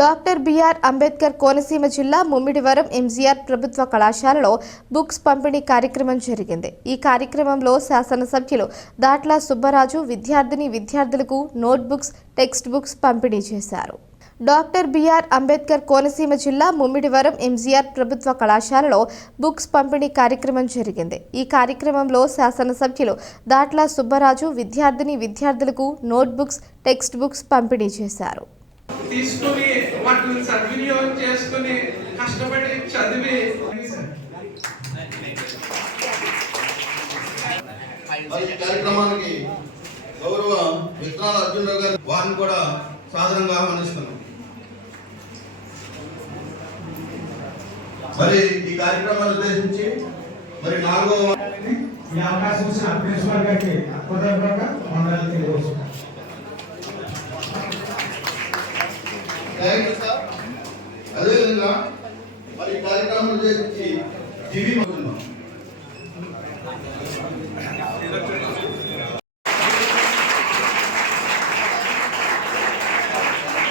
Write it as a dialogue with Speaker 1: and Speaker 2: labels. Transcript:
Speaker 1: Doctor BR Ambedkar Konaseema జిల్లా ముమ్మిడివరం ఎంజీఆర్ ప్రభుత్వ కళాశాలలో బుక్స్ పంపిణీ కార్యక్రమం జరిగింది. ఈ కార్యక్రమంలో శాసనసభ్యులు దాట్ల సుబ్బరాజు విద్యార్థిని విద్యార్థులకు నోట్బుక్స్ టెక్స్ట్ బుక్స్ పంపిణీ చేశారు. డాక్టర్ బిఆర్ అంబేద్కర్ కోనసీమ జిల్లా ముమ్మిడివరం ఎంజీఆర్ ప్రభుత్వ కళాశాలలో బుక్స్ పంపిణీ కార్యక్రమం జరిగింది. ఈ కార్యక్రమంలో శాసనసభ్యులు దాట్ల సుబ్బరాజు విద్యార్థిని విద్యార్థులకు నోట్బుక్స్ టెక్స్ట్ బుక్స్ పంపిణీ చేశారు.
Speaker 2: తీసుకుని వాటిని సద్వినియోగం చేసుకుని కష్టపడి చదివి.
Speaker 3: ఈ కార్యక్రమానికి గౌరవ విత్తనాల అర్జునరావు గారి వారిని కూడా సాధారణంగా ఆహ్వానిస్తున్నాం. మరి ఈ కార్యక్రమాన్ని ఉద్దేశించి మరి నాలుగవ
Speaker 4: ఈ అవకాశం ఇచ్చిన ప్రిన్సిపల్ గారికి హృదయపూర్వక వందనాలు తెలియజేస్తున్నాను
Speaker 3: డైరెక్టర్ అదేవిధంగా మరి కార్యక్రమం చేసి ఉద్దేశించి టీవీ